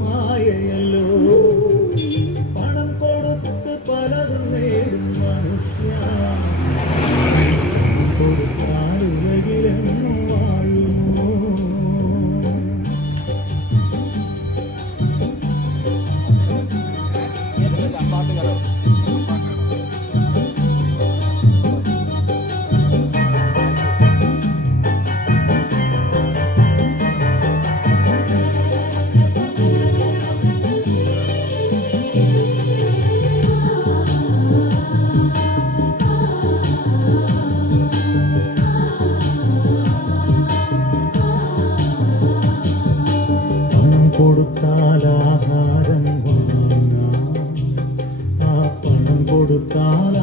மாயையல்லோ. கொடுத்தால்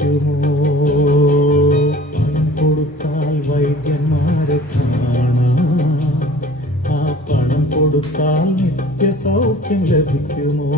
പറ്റുമോ പണം വൈദ്യന്മാരെ കാണാം. ആ പണം കൊടുത്താൽ നിത്യസൗഖ്യം ലഭിക്കുമോ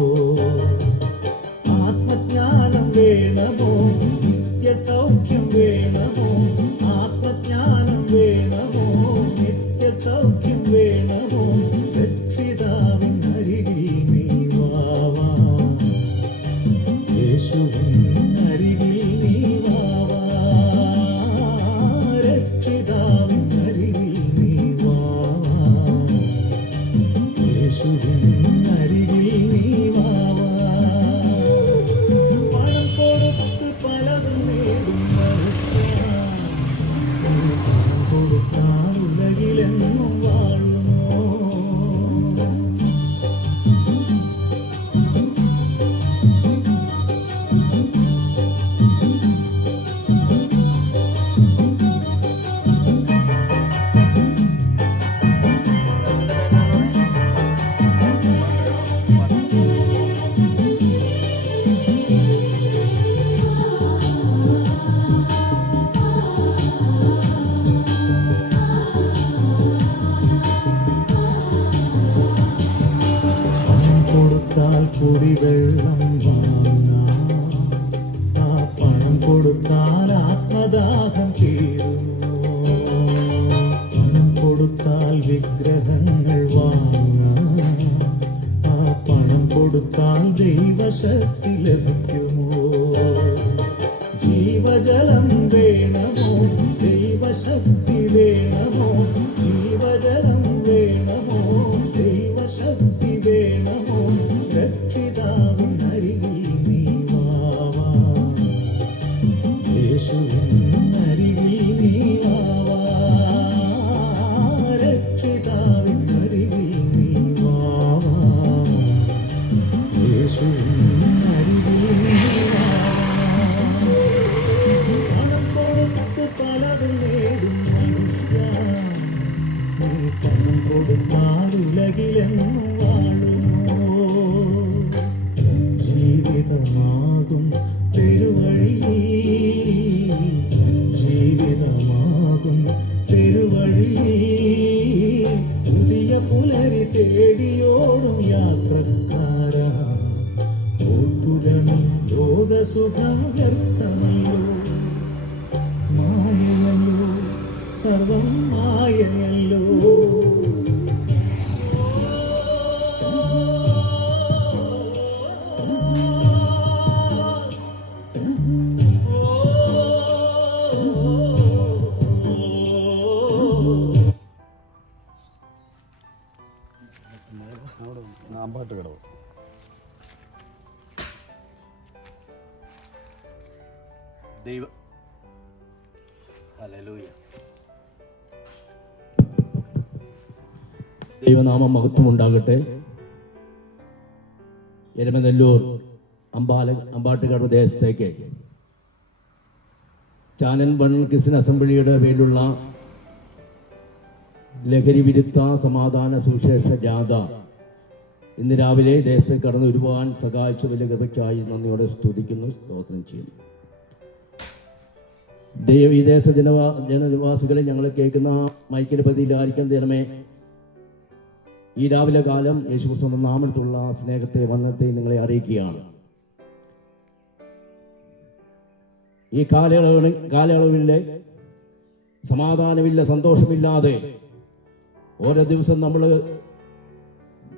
അനുഗ്രഹങ്ങൾ വാങ്ങാ. ആ പണം കൊടുത്താൽ ദൈവശക്തി ലഭിക്കുമോ? ജീവജലം ദൈവ. ഹല്ലേലൂയ. ദൈവനാമം മഹത്വമുണ്ടാകട്ടെ. എരമനെല്ലൂർ അമ്പാല അമ്പാട്ടുകാട് പ്രദേശത്തേക്ക്. ചാനൻ വൺ ക്രിസ്ത്യൻ അസംബ്ലിയുടെ പേരിലുള്ള ലഹരി വിരുദ്ധ സമാധാന സുവിശേഷ ജാഥ. ഇന്ന് രാവിലെ ദേശത്ത് കടന്നു വരുവാൻ സഹായിച്ച വലിയ കൃപയ്ക്കായി നന്ദിയോടെ സ്തുതിക്കുന്നു സ്തോത്രം ചെയ്യുന്നു. ദൈവ ഈ ദേശ ജനവാ ജനനിവാസികളെ ഞങ്ങൾ കേൾക്കുന്ന മൈക്കിന്റെ പ്രതിയിലായിരിക്കും ദിനമേ ഈ രാവിലെ കാലം യേശുക്രിസ്തുവിന്റെ നാമത്തുള്ള സ്നേഹത്തെ വന്നത്തെ നിങ്ങളെ അറിയിക്കുകയാണ്. ഈ കാലയളവ് കാലയളവിലെ സമാധാനമില്ല സന്തോഷമില്ലാതെ ഓരോ ദിവസം നമ്മൾ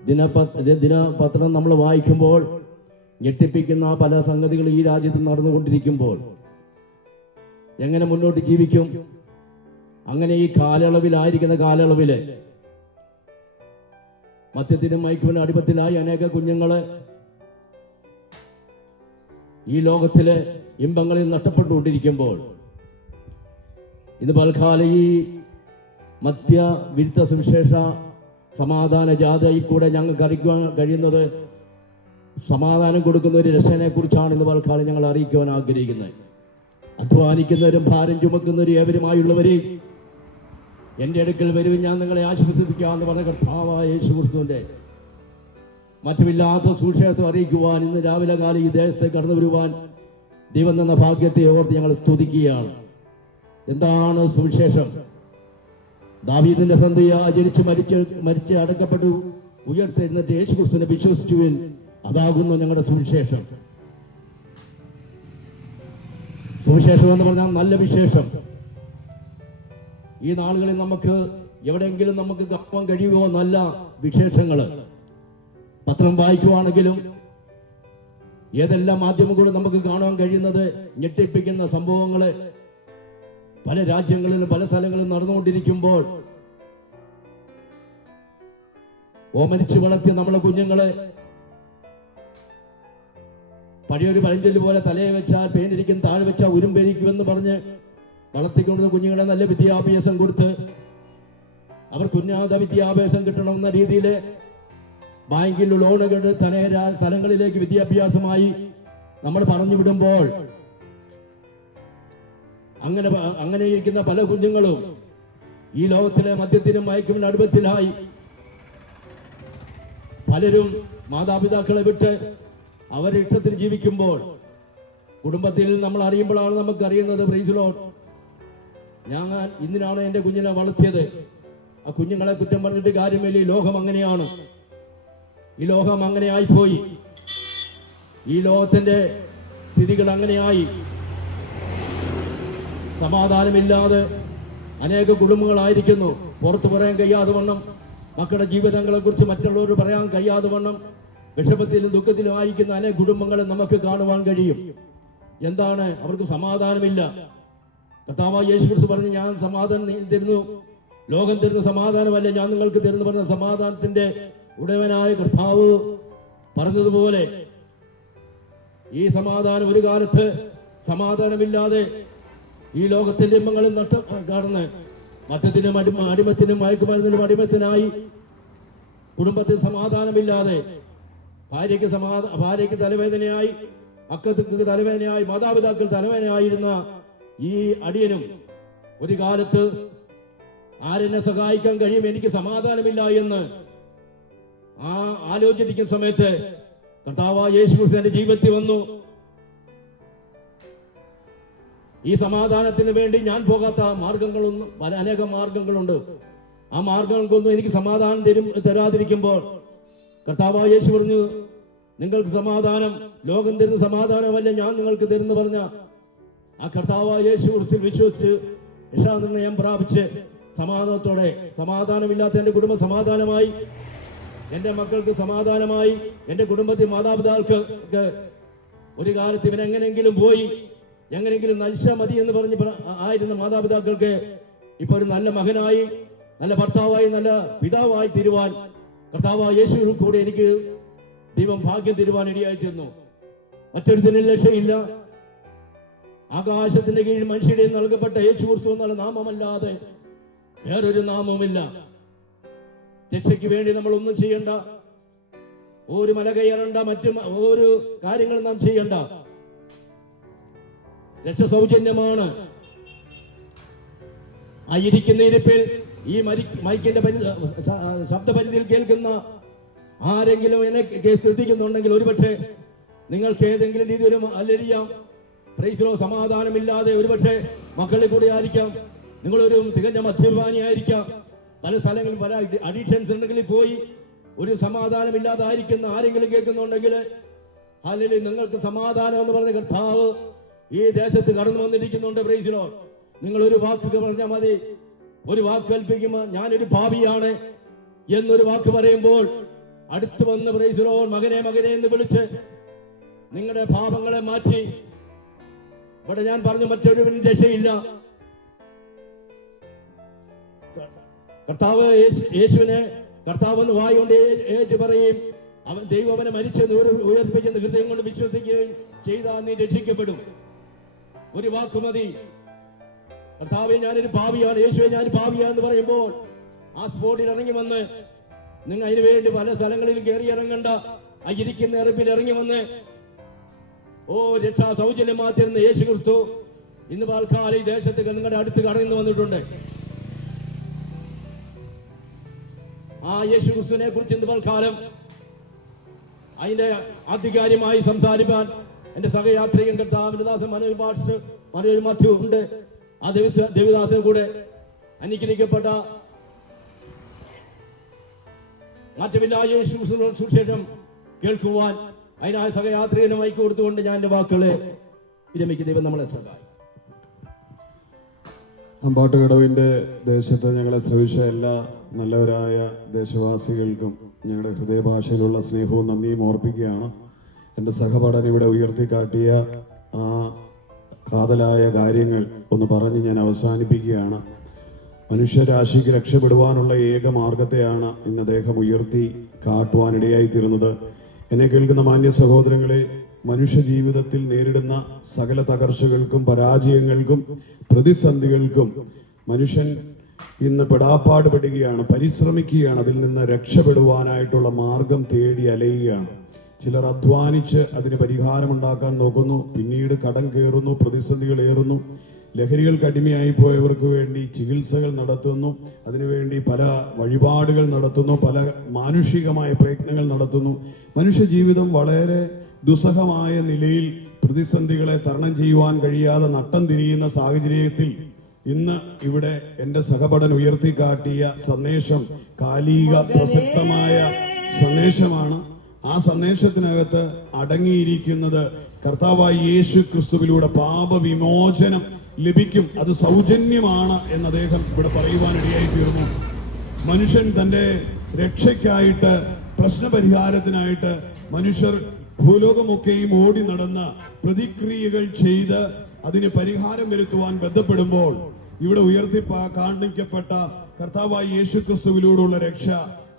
ദിനപത്ര ദിനപത്രം നമ്മൾ വായിക്കുമ്പോൾ ഞെട്ടിപ്പിക്കുന്ന പല സംഗതികൾ ഈ രാജ്യത്ത് നടന്നുകൊണ്ടിരിക്കുമ്പോൾ എങ്ങനെ മുന്നോട്ട് ജീവിക്കും? അങ്ങനെ ഈ കാലയളവിലായിരിക്കുന്ന കാലയളവിൽ മദ്യത്തിനും മയക്കുവിനും അടിമത്തിലായി അനേക കുഞ്ഞുങ്ങൾ ഈ ലോകത്തിലെ ഇമ്പങ്ങളിൽ നഷ്ടപ്പെട്ടുകൊണ്ടിരിക്കുമ്പോൾ ഇന്ന് പൽക്കാല ഈ മദ്യ വിരുദ്ധ സുവിശേഷ സമാധാന ജാഥയിൽ കൂടെ ഞങ്ങൾക്ക് അറിയിക്കുവാൻ കഴിയുന്നത് സമാധാനം കൊടുക്കുന്ന ഒരു രക്ഷനെ കുറിച്ചാണ് ഇന്ന് പൽക്കാലം ഞങ്ങൾ അറിയിക്കുവാൻ ആഗ്രഹിക്കുന്നത്. അധ്വാനിക്കുന്നവരും ഭാരം ചുമക്കുന്നവരും ഏവരുമായുള്ളവരെ എന്റെ അടുക്കൽ വരും ഞാൻ നിങ്ങളെ ആശ്വസിപ്പിക്കാമെന്ന് പറഞ്ഞ കർത്താവായ യേശു ക്രിസ്തുവിന്റെ മറ്റുമില്ലാത്ത സുവിശേഷം അറിയിക്കുവാൻ ഇന്ന് രാവിലെ കാലം ഈ ദേശത്തെ കടന്നു വരുവാൻ ദൈവം എന്ന ഭാഗ്യത്തെ ഓർത്ത് ഞങ്ങൾ സ്തുതിക്കുകയാണ്. എന്താണ് സുവിശേഷം? ദാവീദിന്റെ സന്ധ്യ ജനിച്ച് മരിച്ച് മരിച്ച് അടക്കപ്പെട്ടു ഉയർത്തെഴുന്നേറ്റ് യേശുക്രിസ്തുവിനെ വിശ്വസിച്ചുവിൻ. അതാകുന്നു ഞങ്ങളുടെ സുവിശേഷം. സുവിശേഷം എന്ന് പറഞ്ഞാൽ നല്ല വിശേഷം. ഈ നാളുകളിൽ നമുക്ക് എവിടെയെങ്കിലും നമുക്ക് കപ്പം കഴിയുമോ നല്ല വിശേഷങ്ങൾ. പത്രം വായിക്കുവാണെങ്കിലും ഏതെല്ലാം മാധ്യമങ്ങളും നമുക്ക് കാണാൻ കഴിയുന്നത് ഞെട്ടിപ്പിക്കുന്ന സംഭവങ്ങൾ പല രാജ്യങ്ങളിലും പല സ്ഥലങ്ങളിലും നടന്നുകൊണ്ടിരിക്കുമ്പോൾ ഓമനിച്ച് വളർത്തിയ നമ്മളെ കുഞ്ഞുങ്ങളെ പഴയൊരു പഴഞ്ചൊല്ല് പോലെ തലയെ വെച്ചാൽ പേനിരിക്കും താഴെ വെച്ചാൽ ഉരുമ്പെരിക്കുമെന്ന് പറഞ്ഞ് വളർത്തിക്കൊണ്ടുന്ന കുഞ്ഞുങ്ങളെ നല്ല വിദ്യാഭ്യാസം കൊടുത്ത് അവർക്ക് ഉന്നത വിദ്യാഭ്യാസം കിട്ടണമെന്ന രീതിയിൽ ബാങ്കിൽ ലോണുകൾ തനേര സ്ഥലങ്ങളിലേക്ക് വിദ്യാഭ്യാസമായി നമ്മൾ പറഞ്ഞു വിടുമ്പോൾ അങ്ങനെ അങ്ങനെ ഇരിക്കുന്ന പല കുഞ്ഞുങ്ങളും ഈ ലോകത്തിലെ മദ്യത്തിനും മയക്കും അടുപ്പത്തിലായി. പലരും മാതാപിതാക്കളെ വിട്ട് അവരുടെ ഇഷ്ടത്തിൽ ജീവിക്കുമ്പോൾ കുടുംബത്തിൽ നമ്മൾ അറിയുമ്പോഴാണ് നമുക്ക് അറിയുന്നത് പ്രീസിലോ ഞാൻ ഇന്നിനാണ് എന്റെ കുഞ്ഞിനെ വളർത്തിയത്. ആ കുഞ്ഞുങ്ങളെ കുറ്റം പറഞ്ഞിട്ട് കാര്യമില്ല ഈ ലോകം അങ്ങനെയാണ്. ഈ ലോകം അങ്ങനെ ആയിപ്പോയി ഈ ലോകത്തിന്റെ സ്ഥിതികൾ അങ്ങനെയായി. സമാധാനമില്ലാതെ അനേക കുടുംബങ്ങളായിരിക്കുന്നു. പുറത്തു പറയാൻ കഴിയാതെ വണ്ണം മക്കളുടെ ജീവിതങ്ങളെ കുറിച്ച് മറ്റുള്ളവർ പറയാൻ കഴിയാതെ വണ്ണം വിഷമത്തിലും ദുഃഖത്തിലും ആയിരിക്കുന്ന അനേക കുടുംബങ്ങളെ നമുക്ക് കാണുവാൻ കഴിയും. എന്താണ്? അവർക്ക് സമാധാനമില്ല. കർത്താവ് യേശു ക്രിസ്തു പറഞ്ഞു ഞാൻ സമാധാനം തരുന്നു. ലോകം തരുന്ന സമാധാനമല്ല. ഞാൻ നിങ്ങൾക്ക് തരുന്നു പറഞ്ഞ സമാധാനത്തിന്റെ ഉടയവനായ കർത്താവ് പറഞ്ഞതുപോലെ ഈ സമാധാനം ഒരു കാലത്ത് സമാധാനമില്ലാതെ ഈ ലോകത്തിന്റെ ഇമ്പങ്ങളും നട്ട കടന്ന് മറ്റത്തിനും അടിമ അടിമത്തിനും മയക്കുമരുന്നിനും അടിമത്തിനായി കുടുംബത്തിൽ സമാധാനമില്ലാതെ ഭാര്യയ്ക്ക് സമാധാന ഭാര്യയ്ക്ക് തലവേദനയായി അക്കത്തുക്ക് തലവേദനയായി മാതാപിതാക്കൾ തലവേദനയായിരുന്ന ഈ അടിയനും ഒരു കാലത്ത് ആരെന്നെ സഹായിക്കാൻ കഴിയും എനിക്ക് സമാധാനമില്ല എന്ന് ആ ആലോചിച്ചിരിക്കുന്ന സമയത്ത് കർത്താവ് യേശു ക്രിസ്തു എന്റെ ജീവിതത്തിൽ വന്നു. ഈ സമാധാനത്തിന് വേണ്ടി ഞാൻ പോകാത്ത മാർഗങ്ങളൊന്നും പല അനേകം മാർഗങ്ങളുണ്ട്. ആ മാർഗങ്ങൾക്കൊന്നും എനിക്ക് സമാധാനം തരും തരാതിരിക്കുമ്പോൾ കർത്താവ് യേശു പറഞ്ഞു നിങ്ങൾക്ക് സമാധാനം ലോകം തരുന്ന സമാധാനമല്ല ഞാൻ നിങ്ങൾക്ക് തരുന്നു പറഞ്ഞ ആ കർത്താവായ യേശു കുറിച്ച് വിശ്വസിച്ച് രക്ഷാനിർണയം പ്രാപിച്ച് സമാധാനത്തോടെ സമാധാനമില്ലാത്ത എന്റെ കുടുംബം സമാധാനമായി എന്റെ മക്കൾക്ക് സമാധാനമായി എന്റെ കുടുംബത്തിൽ മാതാപിതാക്കൾക്ക് ഒരു കാലത്ത് ഇവനെങ്ങനെങ്കിലും പോയി എങ്ങനെങ്കിലും നശിച്ചാൽ മതി എന്ന് പറഞ്ഞ് ആയിരുന്ന മാതാപിതാക്കൾക്ക് ഇപ്പൊ ഒരു നല്ല മകനായി നല്ല ഭർത്താവായി നല്ല പിതാവായി തീരുവാൻ കർത്താവായ യേശു കൂടെ എനിക്ക് ദൈവം ഭാഗ്യം തരുവാൻ ഇടയായിത്തീർന്നു മറ്റൊരുത്തിനും ലക്ഷ്യമില്ല ആകാശത്തിന്റെ കീഴിൽ മനുഷ്യരുടെ നൽകപ്പെട്ട യേശു ക്രിസ്തു എന്നുള്ള നാമമല്ലാതെ വേറൊരു നാമവുമില്ല. രക്ഷയ്ക്ക് വേണ്ടി നമ്മൾ ഒന്നും ചെയ്യണ്ട. ഒരു മല കയറണ്ട മറ്റു ഒരു കാര്യങ്ങളും നാം ചെയ്യണ്ട. രക്ഷ സൗജന്യമാണ്. ആ ഇരിക്കുന്ന ഇരിപ്പിൽ ഈ മൈക്കിന്റെ പരി ശബ്ദപരിധിയിൽ കേൾക്കുന്ന ആരെങ്കിലും എന്നെ ശ്രദ്ധിക്കുന്നുണ്ടെങ്കിൽ ഒരുപക്ഷെ നിങ്ങൾക്ക് ഏതെങ്കിലും രീതി ഒരു അല്ലരിയാം പ്രൈസിലോ സമാധാനമില്ലാതെ ഒരുപക്ഷെ മക്കളിൽ കൂടി ആയിരിക്കാം. നിങ്ങളൊരു തികഞ്ഞ മദ്യപാനിയായിരിക്കാം. പല സ്ഥലങ്ങളിൽ പല അഡിക്ഷൻസ് ഉണ്ടെങ്കിൽ പോയി ഒരു സമാധാനമില്ലാതായിരിക്കുന്ന ആരെങ്കിലും കേൾക്കുന്നുണ്ടെങ്കിൽ അല്ലെങ്കിൽ നിങ്ങൾക്ക് സമാധാനം എന്ന് പറഞ്ഞ കർത്താവ് ഈ ദേശത്ത് കടന്നു വന്നിരിക്കുന്നുണ്ട് പ്രൈസിലോ. നിങ്ങൾ ഒരു വാക്ക് പറഞ്ഞാൽ മതി. ഒരു വാക്ക് കൽപ്പിക്കുമ്പോൾ ഞാനൊരു പാപിയാണ് എന്നൊരു വാക്ക് പറയുമ്പോൾ അടുത്ത് വന്ന് പ്രൈസിലോ മകനെ മകനെ എന്ന് വിളിച്ച് നിങ്ങളുടെ പാപങ്ങളെ മാറ്റി. ഇവിടെ ഞാൻ പറഞ്ഞു മറ്റൊരു രക്ഷയില്ല. കർത്താവ് യേശു- യേശുവിനെ കർത്താവ് എന്ന് വായി കൊണ്ട് ഏ- ഏറ്റു പറയും. അവൻ ദൈവം അവനെ മരിച്ച ഉയർപ്പിക്കുന്ന ഹൃദയം കൊണ്ട് വിശ്വസിക്കുകയും ചെയ്താൽ നീ രക്ഷിക്കപ്പെടും. ഒരു വാക്ക് മതി. കർത്താവെ ഞാനൊരു പാവിയാണ് യേശുവെ ഞാൻ പാവിയാന്ന് പറയുമ്പോൾ ആ സ്പോട്ടിൽ ഇറങ്ങി വന്ന് നിങ്ങൾ അതിനു വേണ്ടി പല സ്ഥലങ്ങളിൽ കയറി ഇറങ്ങണ്ട. ആ ഇരിക്കുന്ന ഇറപ്പിൽ ഇറങ്ങി വന്ന് ഓ രക്ഷാ സൗജന്യം മാറ്റിരുന്ന യേശു ക്രിസ്തു ഇന്ന് പാൽക്കാലം ഈ ദേശത്ത് നിങ്ങളുടെ അടുത്ത് കടന്നു വന്നിട്ടുണ്ട്. ആ യേശു ക്രിസ്തുവിനെ കുറിച്ച് ഇന്ന് പാൽക്കാലം അതിന്റെ ആധികാരികമായി സംസാരിപ്പാൻ എന്റെ സഹയാത്രികൻ കർത്താവിന്റെ ദാസൻ മനോജ് ഭാഷ മനോജ് ഉണ്ട്. ആ ദേവി ദേവദാസന് കൂടെ അനുഗ്രഹിക്കപ്പെട്ട മാറ്റമില്ലായ സുശേഷം കേൾക്കുവാൻ അതിനായ സഹയാത്രികനെ മൈക്ക് കൊടുത്തുകൊണ്ട് ഞാൻ എന്റെ വാക്കുകളെ വിരമിക്കുന്ന ദൈവം നമ്മളെ സഹായിക്കും. അമ്പാട്ടുകടവിന്റെ ദേശത്ത് ഞങ്ങളെ ശ്രവിച്ച എല്ലാ നല്ലവരായ ദേശവാസികൾക്കും ഞങ്ങളുടെ ഹൃദയഭാഷയിലുള്ള സ്നേഹവും നന്ദിയും ഓർപ്പിക്കുകയാണ്. എന്റെ സഹപാഠൻ ഇവിടെ ഉയർത്തി കാട്ടിയ ആ കാതലായ കാര്യങ്ങൾ ഒന്ന് പറഞ്ഞ് ഞാൻ അവസാനിപ്പിക്കുകയാണ്. മനുഷ്യരാശിക്ക് രക്ഷപ്പെടുവാനുള്ള ഏക മാർഗത്തെയാണ് ഇന്ന് അദ്ദേഹം ഉയർത്തി കാട്ടുവാനിടയായി തീർന്നത്. എന്നെ കേൾക്കുന്ന മാന്യ സഹോദരങ്ങളെ മനുഷ്യ ജീവിതത്തിൽ നേരിടുന്ന സകല തകർച്ചകൾക്കും പരാജയങ്ങൾക്കും പ്രതിസന്ധികൾക്കും മനുഷ്യൻ ഇന്ന് പെടാപ്പാട് പെടുകയാണ് പരിശ്രമിക്കുകയാണ് അതിൽ നിന്ന് രക്ഷപ്പെടുവാനായിട്ടുള്ള മാർഗം തേടി അലയുകയാണ്. ചിലർ അധ്വാനിച്ച് അതിന് പരിഹാരമുണ്ടാക്കാൻ നോക്കുന്നു. പിന്നീട് കടം കയറുന്നു പ്രതിസന്ധികൾ ഏറുന്നു. ലഹരികൾക്ക് അടിമയായി പോയവർക്ക് വേണ്ടി ചികിത്സകൾ നടത്തുന്നു. അതിനുവേണ്ടി പല വഴിപാടുകൾ നടത്തുന്നു പല മാനുഷികമായ പ്രയത്നങ്ങൾ നടത്തുന്നു. മനുഷ്യ ജീവിതം വളരെ ദുസ്സഹമായ നിലയിൽ പ്രതിസന്ധികളെ തരണം ചെയ്യുവാൻ കഴിയാതെ നട്ടം തിരിയുന്ന സാഹചര്യത്തിൽ ഇന്ന് ഇവിടെ എന്റെ സഹപഠൻ ഉയർത്തിക്കാട്ടിയ സന്ദേശം കാലിക പ്രസക്തമായ സന്ദേശമാണ്. ആ സന്ദേശത്തിനകത്ത് അടങ്ങിയിരിക്കുന്നത് കർത്താവായി യേശു ക്രിസ്തുവിലൂടെ പാപവിമോചനം ലഭിക്കും. അത് സൗജന്യമാണ് എന്ന് അദ്ദേഹം ഇവിടെ പറയുവാനിടയായി തീർന്നു. മനുഷ്യൻ തന്റെ രക്ഷയ്ക്കായിട്ട് പ്രശ്നപരിഹാരത്തിനായിട്ട് മനുഷ്യർ ഭൂലോകമൊക്കെയും ഓടി നടന്ന് പ്രതിക്രിയകൾ ചെയ്ത് അതിന് പരിഹാരം വരുത്തുവാൻ ബന്ധപ്പെടുമ്പോൾ ഇവിടെ ഉയർത്തി കാണിക്കപ്പെട്ട കർത്താവായ യേശു ക്രിസ്തുവിലൂടെയുള്ള രക്ഷ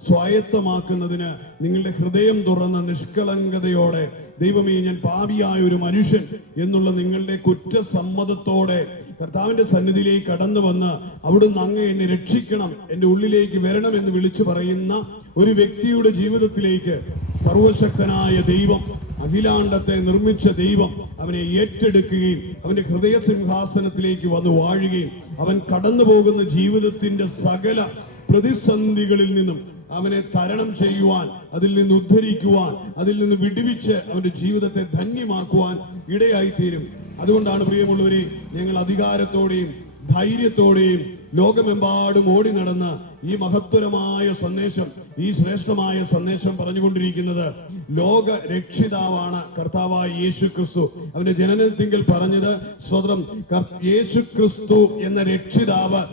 സ്വായത്തമാക്കുന്നതിന് നിങ്ങളുടെ ഹൃദയം തുറന്ന നിഷ്കളങ്കതയോടെ ദൈവമേ ഞാൻ പാപിയായ ഒരു മനുഷ്യൻ എന്നുള്ള നിങ്ങളുടെ കുറ്റസമ്മതത്തോടെ കർത്താവിന്റെ സന്നിധിയിലേക്ക് കടന്നു വന്ന് അവിടുന്ന് അങ്ങ് എന്നെ രക്ഷിക്കണം എന്റെ ഉള്ളിലേക്ക് വരണം എന്ന് വിളിച്ചു പറയുന്ന ഒരു വ്യക്തിയുടെ ജീവിതത്തിലേക്ക് സർവശക്തനായ ദൈവം അഖിലാണ്ടത്തെ നിർമ്മിച്ച ദൈവം അവനെ ഏറ്റെടുക്കുകയും അവന്റെ ഹൃദയ സിംഹാസനത്തിലേക്ക് വന്ന് വാഴുകയും അവൻ കടന്നു പോകുന്ന ജീവിതത്തിന്റെ സകല പ്രതിസന്ധികളിൽ നിന്നും അവനെ തരണം ചെയ്യുവാൻ അതിൽ നിന്ന് ഉദ്ധരിക്കുവാൻ അതിൽ നിന്ന് വിടുവിച്ച് അവന്റെ ജീവിതത്തെ ധന്യമാക്കുവാൻ ഇടയായി തീരും അതുകൊണ്ടാണ് പ്രിയമുള്ളവരെ ഞങ്ങൾ അധികാരത്തോടെയും ധൈര്യത്തോടെയും ലോകമെമ്പാടും ഓടി നടന്ന് ഈ മഹത്വരമായ സന്ദേശം ഈ ശ്രേഷ്ഠമായ സന്ദേശം പറഞ്ഞുകൊണ്ടിരിക്കുന്നത് ലോക രക്ഷിതാവാണ് കർത്താവായ യേശു ക്രിസ്തു അവന്റെ ജനനത്തിങ്കിൽ പറഞ്ഞത് സ്വതം യേശു ക്രിസ്തു എന്ന രക്ഷിതാവ്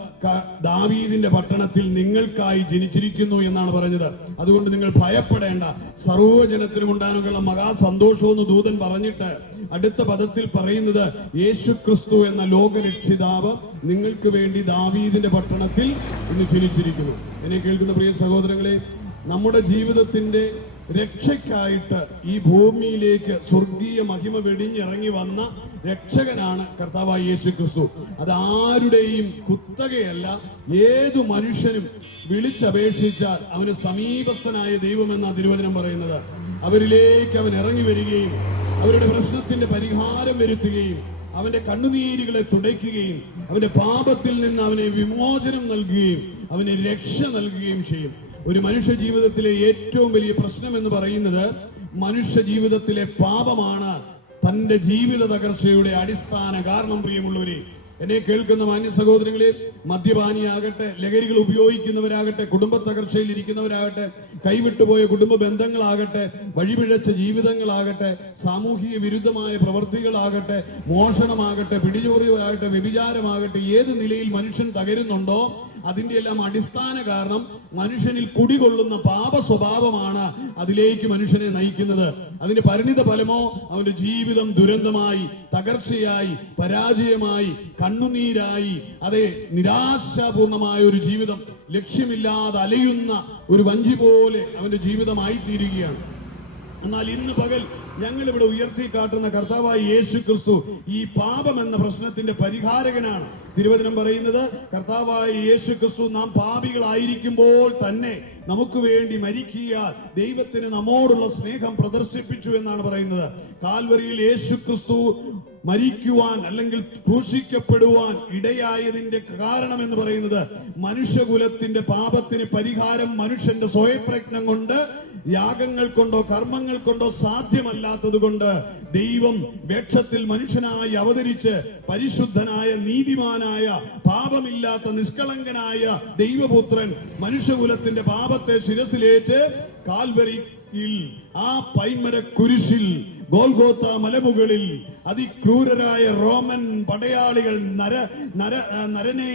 ദാവീദിന്റെ പട്ടണത്തിൽ നിങ്ങൾക്കായി ജനിച്ചിരിക്കുന്നു എന്നാണ് പറഞ്ഞത്. അതുകൊണ്ട് നിങ്ങൾ ഭയപ്പെടേണ്ട. സർവജനത്തിനും ഉണ്ടാകാനുള്ള മഹാസന്തോഷമെന്ന് ദൂതൻ പറഞ്ഞിട്ട് അടുത്ത പദത്തിൽ പറയുന്നത് യേശു ക്രിസ്തു എന്ന ലോകരക്ഷിതാവ് നിങ്ങൾക്ക് വേണ്ടി ദാവീദിന്റെ പട്ടണത്തിൽ ഇന്ന് ജനിച്ചിരിക്കുന്നു. എന്നെ കേൾക്കുന്ന പ്രിയ സഹോദരങ്ങളെ നമ്മുടെ ജീവിതത്തിന്റെ രക്ഷയ്ക്കായിട്ട് ഈ ഭൂമിയിലേക്ക് സ്വർഗീയ മഹിമ വെടിഞ്ഞിറങ്ങി വന്ന രക്ഷകനാണ് കർത്താവായ യേശു ക്രിസ്തു അത് ആരുടെയും കുത്തകയല്ല. ഏതു മനുഷ്യനും വിളിച്ചപേക്ഷിച്ചാൽ അവന് സമീപസ്ഥനായ ദൈവമെന്ന തിരുവചനം പറയുന്നത്. അവരിലേക്ക് അവൻ ഇറങ്ങി വരികയും അവരുടെ പ്രശ്നത്തിന്റെ പരിഹാരം വരുത്തുകയും അവന്റെ കണ്ണുനീരുകളെ തുടയ്ക്കുകയും അവന്റെ പാപത്തിൽ നിന്ന് അവനെ വിമോചനം നൽകുകയും അവന് രക്ഷ നൽകുകയും ചെയ്യും. ഒരു മനുഷ്യ ജീവിതത്തിലെ ഏറ്റവും വലിയ പ്രശ്നം എന്ന് പറയുന്നത് മനുഷ്യ ജീവിതത്തിലെ പാപമാണ്. തന്റെ ജീവിത തകർച്ചയുടെ അടിസ്ഥാന കാരണം പ്രിയമുള്ളവരെ എന്നെ കേൾക്കുന്ന മാന്യ സഹോദരങ്ങളെ മദ്യപാനിയാകട്ടെ ലഹരികൾ ഉപയോഗിക്കുന്നവരാകട്ടെ കുടുംബ തകർച്ചയിൽ ഇരിക്കുന്നവരാകട്ടെ കൈവിട്ടുപോയ കുടുംബ ബന്ധങ്ങളാകട്ടെ വഴിപിഴച്ച ജീവിതങ്ങളാകട്ടെ സാമൂഹിക വിരുദ്ധമായ പ്രവൃത്തികളാകട്ടെ മോഷണമാകട്ടെ പിടിചോറിയാകട്ടെ വ്യഭിചാരമാകട്ടെ ഏത് നിലയിൽ മനുഷ്യൻ തകരുന്നുണ്ടോ അതിന്റെ എല്ലാം അടിസ്ഥാന കാരണം മനുഷ്യനിൽ കുടികൊള്ളുന്ന പാപ സ്വഭാവമാണ് അതിലേക്ക് മനുഷ്യനെ നയിക്കുന്നത്. അതിന്റെ പരിണിത ഫലമോ അവന്റെ ജീവിതം ദുരന്തമായി തകർച്ചയായി പരാജയമായി കണ്ണുനീരായി അതെ നിരാശാപൂർണമായ ഒരു ജീവിതം ലക്ഷ്യമില്ലാതെ അലയുന്ന ഒരു വഞ്ചി പോലെ അവന്റെ ജീവിതമായി തീരുകയാണ് എന്നാൽ ഇന്ന് പകൽ ഞങ്ങൾ ഇവിടെ ഉയർത്തി കാട്ടുന്ന കർത്താവായ യേശു ക്രിസ്തു ഈ പാപം എന്ന പ്രശ്നത്തിന്റെ പരിഹാരകനാണ്. തിരുവചനം പറയുന്നത് കർത്താവായ യേശു ക്രിസ്തു നാം പാപികളായിരിക്കുമ്പോൾ തന്നെ നമുക്ക് വേണ്ടി മരിക്കുക ദൈവത്തിന് നമ്മോടുള്ള സ്നേഹം പ്രദർശിപ്പിച്ചു എന്നാണ് പറയുന്നത്. കാൽവറിയിൽ യേശു ക്രിസ്തു മരിക്കുവാൻ അല്ലെങ്കിൽ ക്രൂശിക്കപ്പെടുവാൻ ഇടയായതിന്റെ കാരണം എന്ന് പറയുന്നത് മനുഷ്യകുലത്തിന്റെ പാപത്തിന് പരിഹാരം മനുഷ്യന്റെ സ്വയപ്രയത്നം കൊണ്ട് യാഗങ്ങൾ കൊണ്ടോ കർമ്മങ്ങൾ കൊണ്ടോ സാധ്യമല്ലാത്തത് കൊണ്ട് ദൈവം വേക്ഷത്തിൽ മനുഷ്യനായി അവതരിച്ച് പരിശുദ്ധനായ നീതിമാനായ പാപമില്ലാത്ത നിഷ്കളങ്കനായ ദൈവപുത്രൻ മനുഷ്യകുലത്തിന്റെ പാപത്തെ ശിരസിലേറ്റ് കാൽവരി ആ പൈമര കുരിശിൽ ഗോൽഗോത്ത മലമുകളിൽ അതിക്രൂരരായ റോമൻ പടയാളികൾ നര നര നരനെ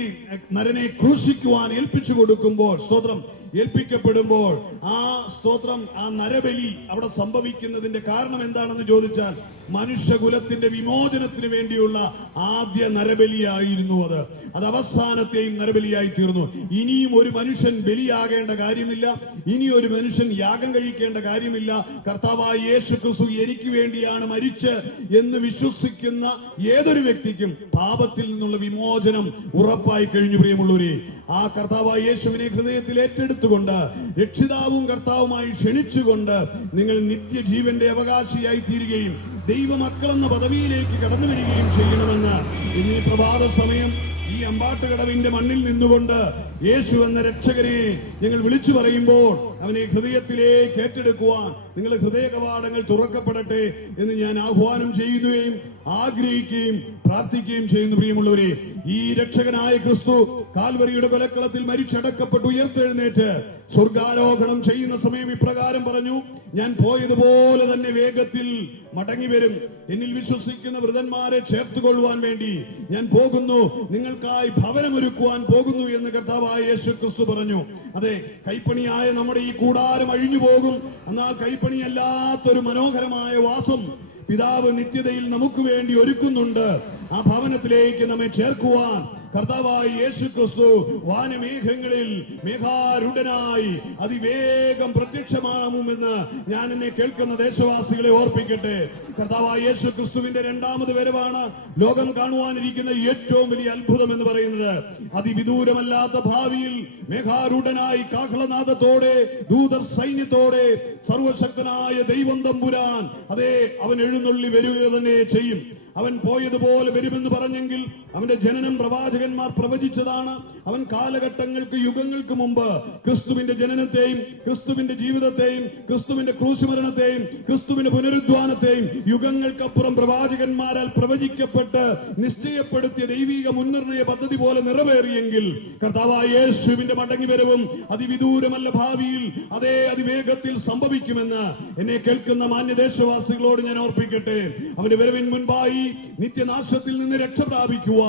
നരനെ ക്രൂശിക്കുവാൻ ഏൽപ്പിച്ചു കൊടുക്കുമ്പോൾ സ്തോത്രം. ഏൽപ്പിക്കപ്പെടുമ്പോൾ ആ സ്തോത്രം ആ നരബലി അവിടെ സംഭവിക്കുന്നതിന്റെ കാരണം എന്താണെന്ന് ചോദിച്ചാൽ മനുഷ്യകുലത്തിന്റെ വിമോചനത്തിന് വേണ്ടിയുള്ള ആദ്യ നരബലിയായിരുന്നു അത്. അത് അവസാനത്തെയും നരബലിയായി തീർന്നു. ഇനിയും ഒരു മനുഷ്യൻ ബലിയാകേണ്ട കാര്യമില്ല. ഇനി ഒരു മനുഷ്യൻ യാഗം കഴിക്കേണ്ട കാര്യമില്ല. കർത്താവായ യേശു ക്രിസ്തു എനിക്ക് വേണ്ടിയാണ് മരിച്ച് എന്ന് വിശ്വസിക്കുന്ന ഏതൊരു വ്യക്തിക്കും പാപത്തിൽ നിന്നുള്ള വിമോചനം ഉറപ്പായി കഴിഞ്ഞു പ്രിയമുള്ളവരെ. ആ കർത്താവായ യേശുവിനെ ഹൃദയത്തിൽ ഏറ്റെടുത്തുകൊണ്ട് രക്ഷിതാവും കർത്താവുമായി ക്ഷണിച്ചുകൊണ്ട് നിങ്ങൾ നിത്യജീവന്റെ അവകാശിയായി തീരുകയും ദൈവമക്കളെന്ന പദവിയിലേക്ക് കടന്നു വരികയും ചെയ്യണമെന്ന് ഇന്ന് ഈ പ്രഭാത സമയം ഈ അമ്പാട്ടുകടവിന്റെ മണ്ണിൽ നിന്നുകൊണ്ട് യേശു എന്ന രക്ഷകനെ നിങ്ങൾ വിളിച്ചു പറയുമ്പോൾ അവനെ ഹൃദയത്തിലേക്ക് ഏറ്റെടുക്കുവാൻ നിങ്ങളുടെ ഹൃദയ കവാടങ്ങൾ തുറക്കപ്പെടട്ടെ എന്ന് ഞാൻ ആഹ്വാനം ചെയ്യുകയും ആഗ്രഹിക്കുകയും പ്രാർത്ഥിക്കുകയും ചെയ്യുന്ന പ്രിയമുള്ളവരെ ഈ രക്ഷകനായ ക്രിസ്തു കാൽവരിയുടെ കൊലക്കളത്തിൽ മരിച്ചടക്കപ്പെട്ട് ഉയർത്തെഴുന്നേറ്റ് സ്വർഗാരോഹണം ചെയ്യുന്ന സമയം ഇപ്രകാരം പറഞ്ഞു ഞാൻ പോയതുപോലെ തന്നെ വേഗത്തിൽ മടങ്ങി വരും എന്നിൽ വിശ്വസിക്കുന്ന വൃതന്മാരെ ചേർത്തുകൊള്ളുവാൻ വേണ്ടി ഞാൻ പോകുന്നു. നിങ്ങൾക്കായി ഭവനമൊരുക്കുവാൻ പോകുന്നു എന്ന് കർത്താവായ യേശു ക്രിസ്തു പറഞ്ഞു. അതെ കൈപ്പണിയായ നമ്മുടെ ഈ കൂടാരം അഴിഞ്ഞു പോകും എന്നാൽ കൈപ്പണിയല്ലാത്തൊരു മനോഹരമായ വാസം പിതാവ് നിത്യതയിൽ നമുക്ക് വേണ്ടി ഒരുക്കുന്നുണ്ട്. ആ ഭവനത്തിലേക്ക് നമ്മെ ചേർക്കുവാൻ കർത്താവായ യേശു ക്രിസ്തു വാനമേഘങ്ങളിൽ മേഘാരുടനായി അതിവേഗം പ്രത്യക്ഷമാകുമെന്ന് ഞാൻ എന്നെ കേൾക്കുന്ന ദേശവാസികളെ ഓർപ്പിക്കട്ടെ. കർത്താവായ യേശു ക്രിസ്തുവിന്റെ രണ്ടാമത് വരവാണ് ലോകം കാണുവാനിരിക്കുന്ന ഏറ്റവും വലിയ അത്ഭുതം എന്ന് പറയുന്നത്. അതിവിദൂരമല്ലാത്ത ഭാവിയിൽ മേഘാരുടനായി കാഹളനാദത്തോടെ ദൂതർ സൈന്യത്തോടെ സർവശക്തനായ ദൈവം തമ്പുരാൻ അതെ അവൻ എഴുന്നള്ളി വരിക തന്നെ ചെയ്യും. അവൻ പോയതുപോലെ വരുമെന്ന് പറഞ്ഞെങ്കിൽ അവന്റെ ജനനം പ്രവാചകന്മാർ പ്രവചിച്ചതാണ്. അവൻ കാലഘട്ടങ്ങൾക്ക് യുഗങ്ങൾക്ക് മുമ്പ് ക്രിസ്തുവിന്റെ ജനനത്തെയും ക്രിസ്തുവിന്റെ ജീവിതത്തെയും ക്രിസ്തുവിന്റെ ക്രൂശുമരണത്തെയും ക്രിസ്തുവിന്റെ പുനരുദ്ധാനത്തെയും യുഗങ്ങൾക്കപ്പുറം പ്രവാചകന്മാരാൽ പ്രവചിക്കപ്പെട്ട് നിശ്ചയപ്പെടുത്തിയ ദൈവിക മുൻനിർണയ പദ്ധതി പോലെ നിറവേറിയെങ്കിൽ കർത്താവായ യേശുവിന്റെ മടങ്ങിവരവും അതിവിദൂരമല്ല ഭാവിയിൽ അതേ അതിവേഗത്തിൽ സംഭവിക്കുമെന്ന് എന്നെ കേൾക്കുന്ന മാന്യദേശവാസികളോട് ഞാൻ ഓർപ്പിക്കട്ടെ. അവന്റെ വരവിൻ മുൻപായി നിത്യനാശത്തിൽ നിന്ന് രക്ഷ പ്രാപിക്കുവാൻ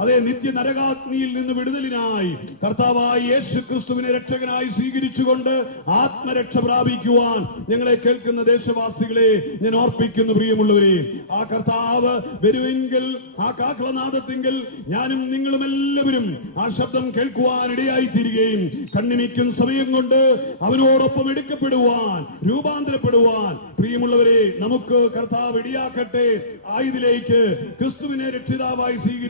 അതേ നിത്യ നരകാഗ്നിയിൽ നിന്ന് വിടുതലിനായി കർത്താവായി യേശു ക്രിസ്തുവിനെ രക്ഷകനായി സ്വീകരിച്ചുകൊണ്ട് ആത്മരക്ഷ പ്രാപിക്കുവാൻ ഞങ്ങളെ കേൾക്കുന്ന ദേശവാസികളെ ഞാൻ ഓർപ്പിക്കുന്നു പ്രിയമുള്ളവരെ. ആ കർത്താവ് വരുവെങ്കിൽ ആ കാക്കളനാഥത്തെങ്കിൽ ഞാനും നിങ്ങളും എല്ലാവരും ആ ശബ്ദം കേൾക്കുവാൻ ഇടയായി തീരുകയും കണ്ണിമിക്കും സമയം കൊണ്ട് അവനോടൊപ്പം എടുക്കപ്പെടുവാൻ രൂപാന്തരപ്പെടുവാൻ. പ്രിയമുള്ളവരെ നമുക്ക് കർത്താവ് ഇടിയാക്കട്ടെ. ആയതിലേക്ക് ക്രിസ്തുവിനെ രക്ഷിതാവായി സ്വീകരിച്ച്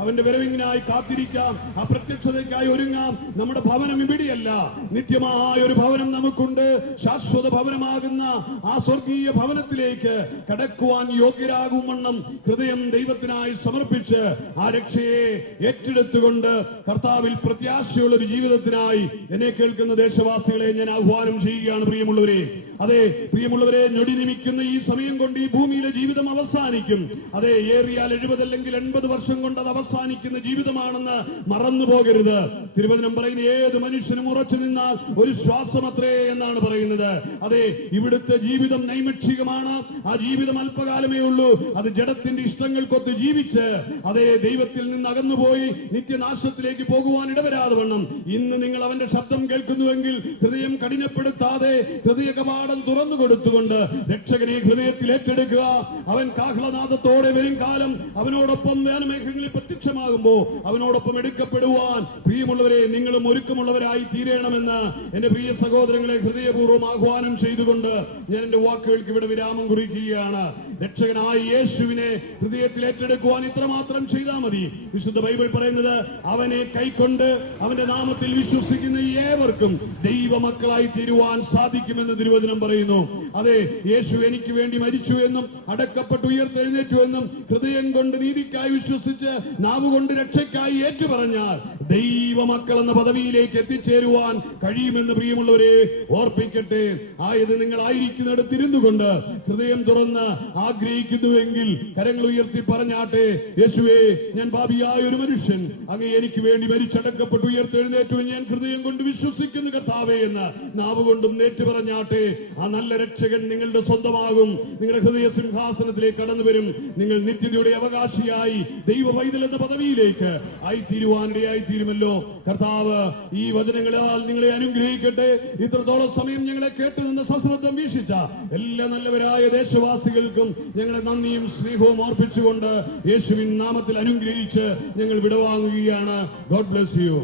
അവന്റെ വരവിങ്ങിനായി കാത്തിരിക്കാം. ആ പ്രത്യക്ഷതയ്ക്കായി ഒരുങ്ങാം. നമ്മുടെ ഭവനം ഇവിടെയല്ല. നിത്യമായ ഒരു ഭവനം നമുക്കുണ്ട്. ശാശ്വത ഭവനമാകുന്ന ആ സ്വർഗീയ ഭവനത്തിലേക്ക് കടക്കുവാൻ യോഗ്യരാകും വണ്ണം ഹൃദയം ദൈവത്തിനായി സമർപ്പിച്ച് ആ രക്ഷയെ ഏറ്റെടുത്തുകൊണ്ട് കർത്താവിൽ പ്രത്യാശയുള്ള ഒരു ജീവിതത്തിനായി എന്നെ കേൾക്കുന്ന ദേശവാസികളെ ഞാൻ ആഹ്വാനം ചെയ്യുകയാണ് പ്രിയമുള്ളവരെ. അതെ പ്രിയമുള്ളവരെ ഞൊടി നിമിക്കുന്ന ഈ സമയം കൊണ്ട് ഈ ഭൂമിയിലെ ജീവിതം അവസാനിക്കും. അതെ ഏറിയാൽ എഴുപത് അല്ലെങ്കിൽ എൺപത് വർഷം കൊണ്ട് അത് അവസാനിക്കുന്ന ജീവിതമാണെന്ന് മറന്നു പോകരുത്. തിരുവചനം പറയുന്ന ഏത് മനുഷ്യനും ഉറച്ചു നിന്നാൽ ഒരു ശ്വാസം അത്രേ എന്നാണ് പറയുന്നത്. അതെ ഇവിടുത്തെ ജീവിതം നൈമക്ഷികമാണ് ആ ജീവിതം അല്പകാലമേ ഉള്ളൂ. അത് ജഡത്തിന്റെ ഇഷ്ടങ്ങൾക്കൊത്ത് ജീവിച്ച് അതെ ദൈവത്തിൽ നിന്ന് അകന്നുപോയി നിത്യനാശത്തിലേക്ക് പോകുവാൻ ഇടവരാതെ വണ്ണം ഇന്ന് നിങ്ങൾ അവന്റെ ശബ്ദം കേൾക്കുന്നുവെങ്കിൽ ഹൃദയം കഠിനപ്പെടുത്താതെ ഹൃദയ കവാടം തുറന്നു കൊടുത്തുകൊണ്ട് രക്ഷകനെ ഹൃദയത്തിൽ ഏറ്റെടുക്കുക. അവൻ കാഹളനാഥത്തോടെ വരും കാലം അവനോടൊപ്പം വേനമേഘങ്ങളിൽ പ്രത്യക്ഷമാകുമ്പോ അവനോടൊപ്പം എടുക്കപ്പെടുവാൻ പ്രിയമുള്ളവരെ നിങ്ങളും ഒരുക്കമുള്ളവരായി തീരണമെന്ന് എന്റെ പ്രിയ സഹോദരങ്ങളെ ഹൃദയപൂർവം ആഹ്വാനം ചെയ്തുകൊണ്ട് ഞാൻ എന്റെ വാക്കുകൾക്ക് ഇവിടെ വിരാമം കുറിക്കുകയാണ്. രക്ഷകനായ യേശുവിനെ ഹൃദയത്തിൽ ഏറ്റെടുക്കുവാൻ ഇത്രമാത്രം ചെയ്താൽ മതി. വിശുദ്ധ ബൈബിൾ പറയുന്നത് അവനെ കൈക്കൊണ്ട് അവന്റെ നാമത്തിൽ വിശ്വസിക്കുന്ന ഏവർക്കും ദൈവമക്കളായി തീരുവാൻ സാധിക്കുമെന്ന് തിരുവചനം പറയുന്നു. അതെ യേശു എനിക്ക് വേണ്ടി മരിച്ചു എന്നും അടക്കപ്പെട്ട് ഉയർത്തെഴുന്നേറ്റു എന്നും ഹൃദയം കൊണ്ട് നീതിക്കായി വിശ്വസിച്ച് നാവ് കൊണ്ട് രക്ഷയ്ക്കായി ഏറ്റുപറഞ്ഞാൽ ദൈവമക്കൾ എന്ന പദവിയിലേക്ക് എത്തിച്ചേരുവാൻ കഴിയുമെന്ന് പ്രിയമുള്ളവരെ ഓർപ്പിക്കട്ടെ. ആയത് നിങ്ങൾ ആയിരിക്കുന്നിടത്ത് ഇരുന്നു കൊണ്ട് ഹൃദയം തുറന്ന് ആഗ്രഹിക്കുന്നുവെങ്കിൽ കരങ്ങൾ ഉയർത്തി പറഞ്ഞാട്ടെ യേശുവേ ഞാൻ ഭാവിയായ ഒരു മനുഷ്യൻ. അങ്ങ് എനിക്ക് വേണ്ടി മരിച്ചടക്കപ്പെട്ട് ഉയർത്തെഴുന്നേറ്റു. ഞാൻ ഹൃദയം കൊണ്ട് വിശ്വസിക്കുന്നു കർത്താവേ എന്ന് നാവ് കൊണ്ടും നേറ്റു പറഞ്ഞാട്ടെ ആ നല്ല രക്ഷകൻ നിങ്ങളുടെ സ്വന്തമാകും. നിങ്ങളുടെ ഹൃദയ സിംഹാസനത്തിലേക്ക് കടന്നു വരും. നിങ്ങൾ നിത്യതയുടെ അവകാശിയായി ദൈവ പൈതൽ എന്ന പദവിയിലേക്ക് ആയിത്തീരുവാനിടയായി തീരുമല്ലോ. കർത്താവ് ഈ വചനങ്ങളാൽ നിങ്ങളെ അനുഗ്രഹിക്കട്ടെ. ഇത്രത്തോളം സമയം ഞങ്ങളെ കേട്ടു നിന്ന് സശ്രദ്ധം വീക്ഷിച്ച എല്ലാ നല്ലവരായ ദേശവാസികൾക്കും ഞങ്ങളെ നന്ദിയും സ്നേഹവും ഓർപ്പിച്ചുകൊണ്ട് യേശുവിൻ നാമത്തിൽ അനുഗ്രഹിച്ച് ഞങ്ങൾ വിടവാങ്ങുകയാണ്. ഗോഡ് ബ്ലെസ് യു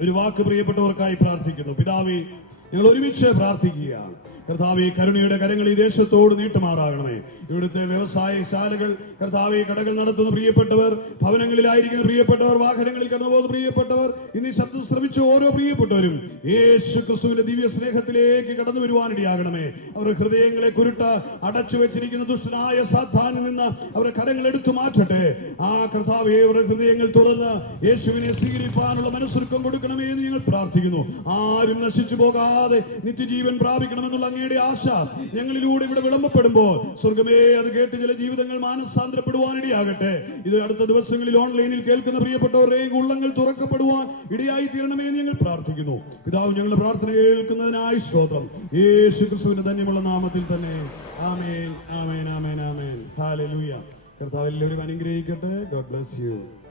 ഒരു വാക്ക് പ്രിയപ്പെട്ടവർക്കായി പ്രാർത്ഥിക്കുന്നു. പിതാവി ഞങ്ങൾ ഒരുമിച്ച് പ്രാർത്ഥിക്കുകയാണ്. കർത്താവെ കരുണയുടെ കരങ്ങൾ ഈ ദേശത്തോട് നീട്ടുമാറാകണമേ. ഇവിടുത്തെ വ്യവസായ ശാലകൾ കർത്താവെ കടകൾ നടത്തുന്ന പ്രിയപ്പെട്ടവർ ഭവനങ്ങളിലായിരിക്കുന്ന പ്രിയപ്പെട്ടവർ വാഹനങ്ങളിൽ കടന്നുപോകുന്ന പ്രിയപ്പെട്ടവർ ഇന്ന് ഈ ശബ്ദം ശ്രമിച്ച ഓരോ പ്രിയപ്പെട്ടവരും യേശു ക്രിസ്തുവിന്റെ ദിവ്യ സ്നേഹത്തിലേക്ക് കടന്നു വരുവാനിടയാകണമേ. അവരുടെ ഹൃദയങ്ങളെ കുരുട്ട അടച്ചു വെച്ചിരിക്കുന്ന ദുഷ്ടനായ സാധാനിൽ നിന്ന് അവരുടെ കരങ്ങൾ എടുത്തു മാറ്റട്ടെ. ആ കർത്താവ് അവരുടെ ഹൃദയങ്ങൾ തുറന്ന് യേശുവിനെ സ്വീകരിക്കാനുള്ള മനസ്സുരുക്കം കൊടുക്കണമേ എന്ന് ഞങ്ങൾ പ്രാർത്ഥിക്കുന്നു. ആരും നശിച്ചു പോകാതെ നിത്യജീവൻ പ്രാപിക്കണമെന്നുള്ള അങ്ങയുടെ ആശ ഞങ്ങളിലൂടെ ഇവിടെ വിളമ്പപ്പെടുമ്പോൾ സ്വർഗമേ അത് കേട്ട് ചില ജീവിതങ്ങൾ മാനസാന്തരപ്പെടുവാനിടയാകട്ടെ. ഇത് അടുത്ത ദിവസങ്ങളിൽ ഓൺലൈനിൽ കേൾക്കുന്ന പ്രിയപ്പെട്ടവരുടെയും ഉള്ളങ്ങൾ തുറക്കപ്പെടുവാൻ ഇടയായി തീരണമേ എന്ന് ഞങ്ങൾ പ്രാർത്ഥിക്കുന്നു. പിതാവ് ഞങ്ങളുടെ പ്രാർത്ഥന കേൾക്കുന്നതിനായി സ്തോത്രം. യേശു ക്രിസ്തുവിന്റെ ധന്യമുള്ള നാമത്തിൽ തന്നെ. ആമേൻ ആമേൻ ആമേൻ ആമേൻ. ഹാലലൂയ കർത്താവ് എല്ലാവരും അനുഗ്രഹിക്കട്ടെ. God bless you.